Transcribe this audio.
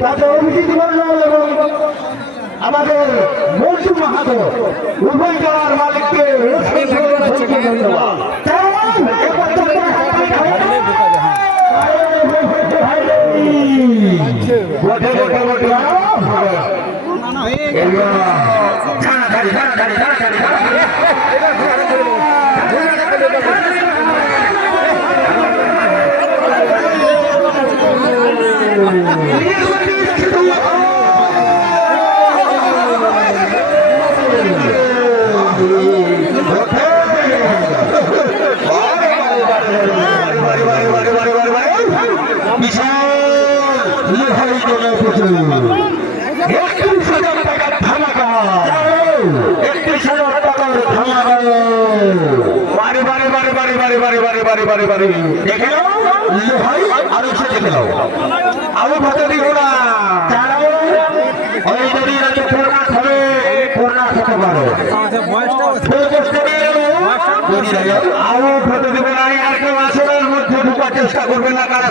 তাতে অভিজিৎ মন্ডল এবং আমাদের মৌসুম মাহাতো উভয় দলের মালিককে ধন্যবাদ। আরো ভাতে দিব না ওই যদি পূর্ণা হবে পূর্ণা খেতে পারো আরো ভাতে দিব না আর কেউ আসনের মধ্যে ঢুকার চেষ্টা করবে না কারা